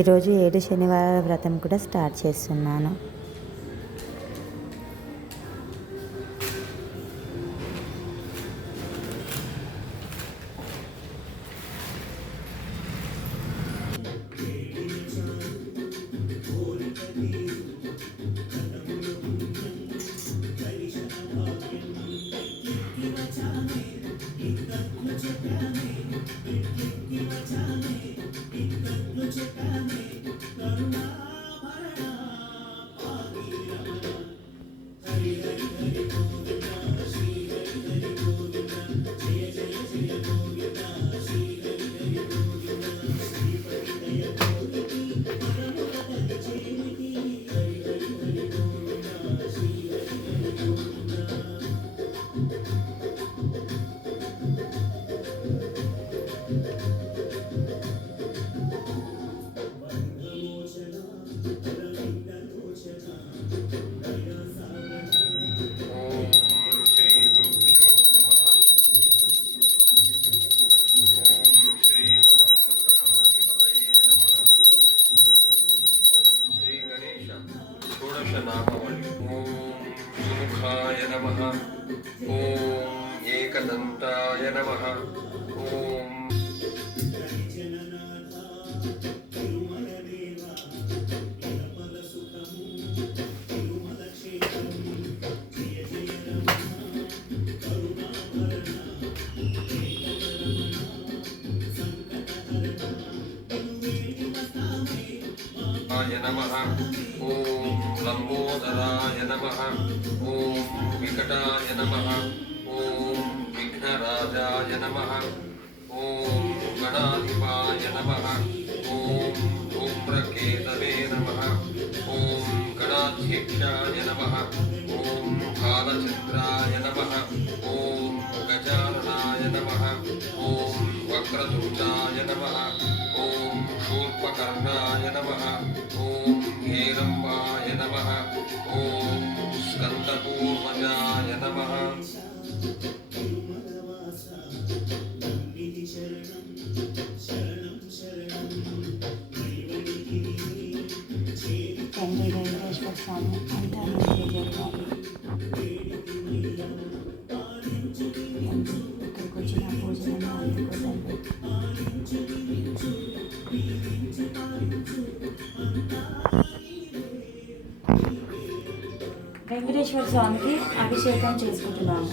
ఈరోజు 7 శనివారాల వ్రతం కూడా స్టార్ట్ చేస్తున్నాను. షోడశనామవళి. ఓం సుముఖాయ నమః. ఓం ఏకదంతాయ నమః. ఓం నమః. ఓం లంబోదరాయ నమః. ఓం వికటాయ నమః. ఓం విఘ్నరాజాయ నమః. ఓం గణాధిపాయ నమః. ఓం ధూమ్రకేతవే నమః. ఓం గణాధ్యక్షాయ నమః. ఓం కాలచంద్రాయ నమః. ఓం గజాననాయ నమః. ఓం వక్రతుండాయ నమః. ఓం శూర్పకర్ణాయ నమః. ఓం హేరంబాయ నమః. ఓం స్కందపూర్వజాయ నమః. తండ్రి వెంకటేశ్వర స్వామి అంతర్నిధి జరగాలి. ఇక్కడికి వచ్చిన పూజలను అందుకో తండ్రి. వెంకటేశ్వర స్వామికి అభిషేకం చేసుకుంటున్నాము.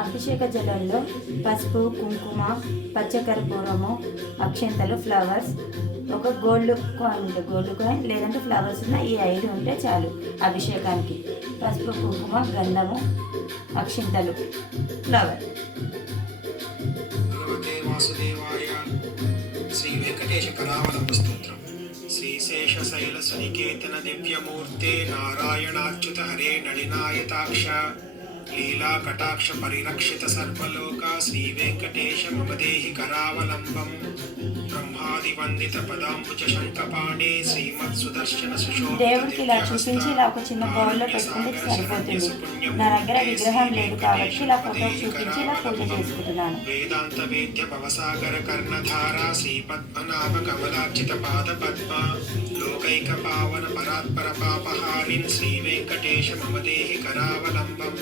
అభిషేక జలంలో పసుపు, కుంకుమ, పచ్చకర్పూరము, అక్షంతలు, ఫ్లవర్స్, ఒక గోల్డ్ కాయిన్ లేదంటే ఫ్లవర్స్ ఉన్న ఈ 5 ఉంటే చాలు అభిషేకానికి. పసుపు, కుంకుమ, గంధము, అక్షింతలు, ఫ్లవర్. శ్రీ వెంకటేశ కరావలంబ స్తోత్రం. శ్రీశేషశైల సునికేతన దివ్యమూర్తే నారాయణాచ్యుత హరే నళినాయతాక్ష లీలా కటాక్ష పరిరక్షిత సర్వలోక శ్రీ వెంకటేశ మమదేహి కరావలంబం. బ్రహ్మాది వందిత పదాంబుజ శంఖపాణి శ్రీమత్ సుదర్శన దేవుడికి ఇలా చూపించి ఇలా ఒక చిన్న బౌల్లో పెట్టుకుంటే సరిపోతుంది. నా దగ్గర విగ్రహం లేదు కాబట్టి ఇలా ఫోటో చూపించి ఇలా పూజ చేసుకుంటున్నాను. వేదాంత వేద్య భవసాగర కర్ణధార శ్రీ పద్మనాభ కమలార్చిత పాద పద్మ లోకైక పావన పరాత్పర పాపహారిన్ శ్రీ వెంకటేశ మమదేహి కరావలంబం.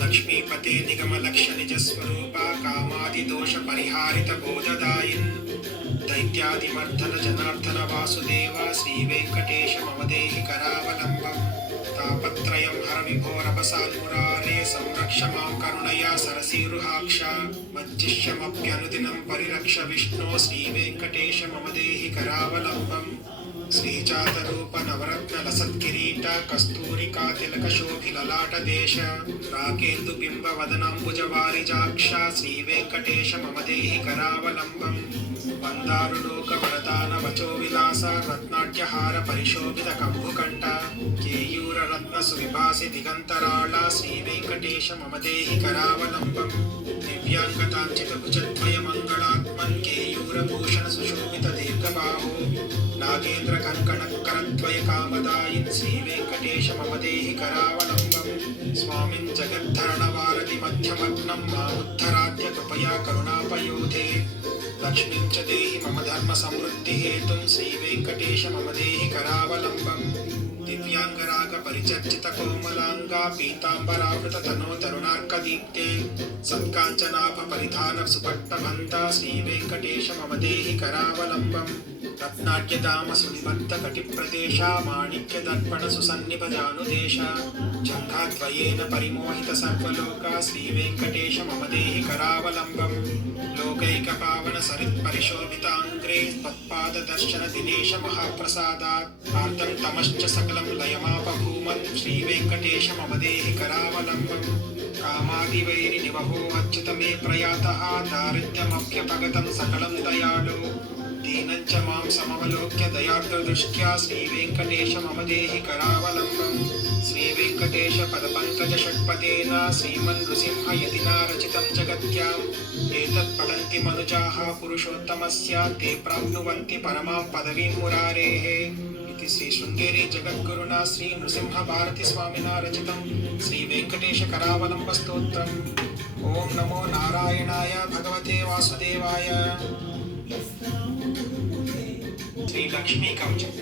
లక్ష్మీపతే నిగమ లక్ష నిజ స్వరూప కామాది దోష పరిహారిత బోధదాయిన్ దైత్యాదిమర్దన జనార్దన వాసుదేవ శ్రీ వెంకటేశ మమదేహి కరావలంబం. తాపత్రయం హర విభోరపసాన్మురారే సంరక్ష మాం కరుణయా సరసీరుహాక్ష మజ్జిష్యమప్యనుదినం పరిరక్ష విష్ణో శ్రీ వెంకటేశ మమదేహి కరావలంబం. శ్రీజాతరూప నవరత్న లసత్కిరీట కస్తూరికా తిలక శోభిలలాట దేశ రాకేందు బింబ వదనాంబుజ వారిజాక్ష శ్రీ వెంకటేశ మమదేహి కరావలంబం. బందారు లోక వరదాన వచో విలాస రత్నాట్యహార పరిశోభిత కంభుకంఠ కేయూర రత్న సువిభాసి దిగంతరాళ శ్రీ వెంకటేశ మమదేహి కరావలంబం. దివ్యాంగతాంచిత భుజద్వయ మంగళాత్మన్ కేయూర భూషణ సుశోభిత దీర్ఘబాహో నాగేంద్ర కంకణ కరద్వయ కామదాయిన్ శ్రీ వెంకటేశ మమదేహి కరావలంబం. స్వామిన్ జగద్ధరణ వారధి మధ్యమగ్నం మా ఉద్ధరాద్య కృపయా కరుణాపయోధే लक्ष्मीं च देहि मम धर्म समृद्धिहेतुं श्रीवेङ्कटेश मम देहि करावलम्बम् दिव्याङ्गराग परिचर्चित कोमलाङ्गा पीताम्बरावृततनो तरुणार्कदीप्ते सत्काञ्चनाभ परिधान सुपट्टबन्धा श्रीवेङ्कटेश मम देहि करावलम्बम् रत्नाट्यदाम सुनिबद्ध कटिप्रदेशा माणिक्यदर्पण सुसन्निभजानुदेश जङ्घाद्वयेन परिमोहित सर्वलोका श्रीवेङ्कटेश मम देहि करावलम्बम् लोकैकपावन सरित्परिशोभिताङ्ग्रे त्वत्पाददर्शन दिनेश महाप्रसादात् आर्तं तमश्च सकलं लयमापभूमन् श्रीवेङ्कटेश मम देहि करावलम्बम् कामादिवैरिनिवहो अच्युत मे प्रयातः दारिद्र्यमभ्यपगतं सकलं दयालु दीनं च मां समवलोक्य दयार्द्रदृष्ट्या श्रीवेङ्कटेश मम देहि करावलम्बम् श्रीवेङ्कटेश पदपङ्कजषट्पदेन श्रीमन्नृसिंहयतिना रचितं जगत्याम् एतत् पठन्ति मनुजाः पुरुषोत्तमस्य ते प्राप्नुवन्ति परमां पदवीं मुरारेः इति श्रीशृङ्गेरी जगद्गुरुणा श्रीनृसिंहभारतीस्वामिना रचितं श्रीवेङ्कटेशकरावलम्बस्तोत्रम् ॐ नमो नारायणाय भगवते वासुदेवाय। శ్రీ లక్ష్మీ కవచం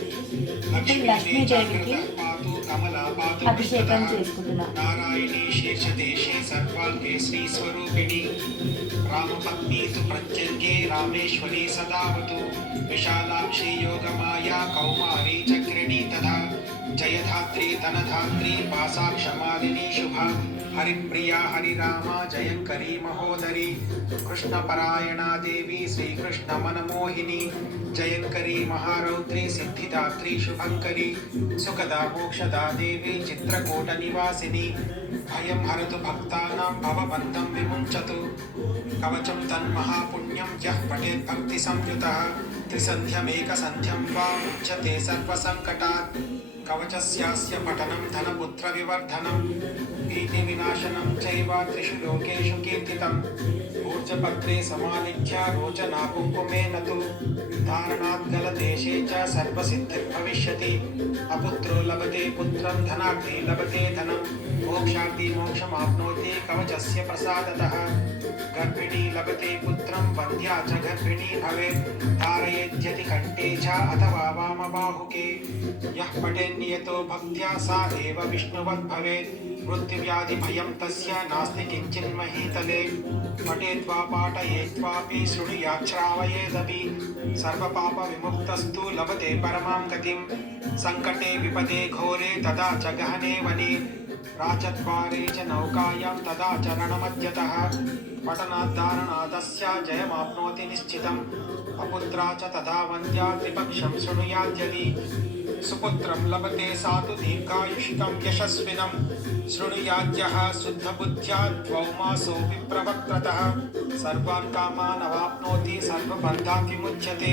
లక్ష్మీదేవికి అభిషేకం చేసుకుంటున్నా. నారాయణీ శీర్షదేశే సర్వాంగే శ్రీ స్వరూపిణి రామపత్ని తు ప్రత్యంగే రామేశ్వరి సదావతు విశాలాక్షి యోగమాయా కౌమారీ చక్రిణీ తథా జయధాత్రి ధనధాత్రి పాసాక్షమాలిని శుభ హరిప్రియా హరిరామ జయంకరీ మహోదరి కృష్ణపరాయణా దేవి శ్రీకృష్ణ మనమోహిని జయంకరీ మహారౌద్రి సిద్ధిదాత్రి శుభంకరి సుఖదా మోక్షదా దేవి చిత్రకూట నివాసిని భయం హరతు భక్తానాం భవబంధం విముంచతు కవచం తన్మహాపుణ్యం యః పఠేత్ భక్తి సంయుతః త్రిసంధ్యమేకసంధ్యం వా ముచ్యతే సర్వసంకటాత్ కవచస్యాస్య పఠనం ధనపుత్ర వివర్ధనం భీతి వినాశనం చైవ త్రిషు లోకేషు కీర్తితం ఊర్జపత్రే సమాలిఖ్య రోచనా కుంకుమేన తు ధారణాత్ గలదేశే చ సర్వసిద్ధిర్భవిష్యతి అపుత్రో లభతే పుత్రం ధనార్థీ లభతే ధనం మోక్షార్థీ మోక్షమాప్నోతి కవచస్య ప్రసాదతః గర్భిణీ లభతే పుత్రం వంద్యా చ గర్భిణీ భవేత్ ధారయేద్యతి కంఠే చ అథవా వామబాహుకే యః పఠేన్నియతో భక్త్యా సా ఏవ విష్ణువద్ భవేత్ మృత్యువ్యాధి భయం తస్య నాస్తి కించిన్మహీతలే పఠేద్వా పాఠయేత్వాపి శృణుయాత్ శ్రావయేదపి సర్వపాప విముక్తస్తు లభతే పరమాం గతిం సంకటే విపదే ఘోరే తదా చ గహనే వనే రాచద్వారే చ నౌకాయాం తదా చ రణమధ్యతః పఠనాద్ధారణాదస్య జయమాప్నోతి నిశ్చితం అపుత్రా చ తథా వంద్యా త్రిపక్షం శృణుయాద్యది సుపుత్రం లభతే సాతు దీర్ఘాయుషికం యశస్వినం శృణుయాద్యః శుద్ధబుద్ధ్యా ద్వౌమాసో విప్రవక్త్రతః సర్వాన్ కామాన్ అవాప్నోతి సర్వబంధాత్ విముచ్యతే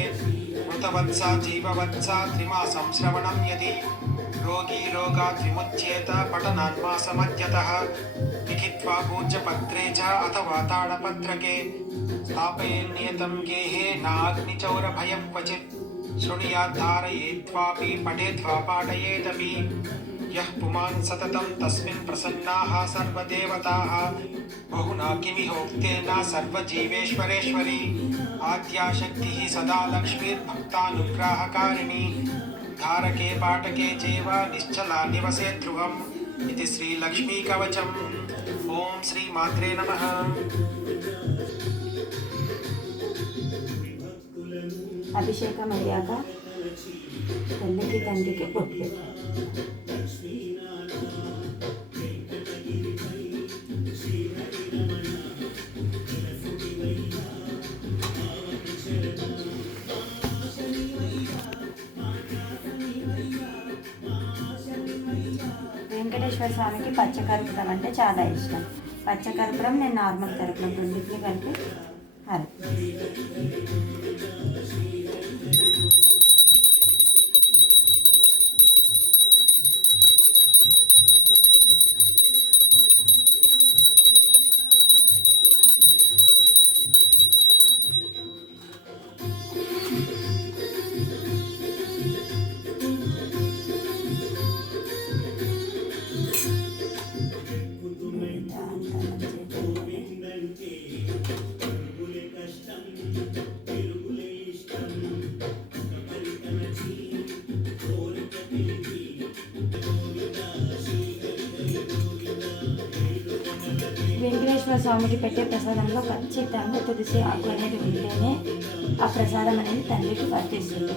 మృతవత్సా జీవవత్సా త్రిమాసం శ్రవణం యది రోగీ రోగాత్ విముచ్యేత పఠనాన్మాసమధ్యతః లిఖిత్వా పూజ్యపత్రే చ అథవా తాళపత్రకే స్థాపయేన్నియతం గేహే నాగ్నిచౌరభయం క్వచిత్ శృణుయాత్ ధారయేత్వాపి పఠేద్వా పాఠయేదపి యః పుమాన్ సతతం తస్మిన్ ప్రసన్నాః సర్వదేవతాః బహునా కిమిహోక్తేన సర్వజీవేశ్వరేశ్వరి ఆద్యాశక్తిః సదా లక్ష్మీర్భక్తానుగ్రాహకారిణి ధారకే పాఠకే చైవ నిశ్చలా నివసే ధ్రువం ఇది శ్రీ లక్ష్మీ కవచం. ఓం శ్రీ మాత్రే నమః. అభిషేకం అయ్యాక తల్లికి తండ్రికి పొట్లు. వెంకటేశ్వర స్వామికి పచ్చకర్పూరం అంటే చాలా ఇష్టం. పచ్చకర్పూరం నేను నార్మల్ కర్పూరం రెండింటిని కలిపి స్వామికి పెట్టే ప్రసాదంలో ఖచ్చితంగా తులసి ఆకు అనేది ఉంటేనే ఆ ప్రసాదం అనేది తండ్రికి వర్తిస్తుంది.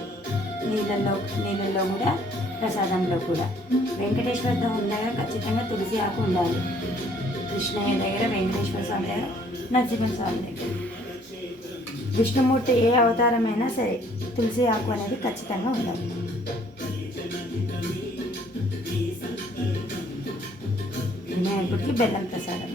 నీళ్ళల్లో కూడా ప్రసాదంలో కూడా. వెంకటేశ్వర స్వామి దగ్గర ఖచ్చితంగా తులసి ఆకు ఉండాలి. కృష్ణయ్య దగ్గర, వెంకటేశ్వర స్వామి దగ్గర, నరసింహ స్వామి దగ్గర, విష్ణుమూర్తి ఏ అవతారమైనా సరే తులసి ఆకు అనేది ఖచ్చితంగా ఉండాలి. వినాయకుడికి బెల్లం ప్రసాదం.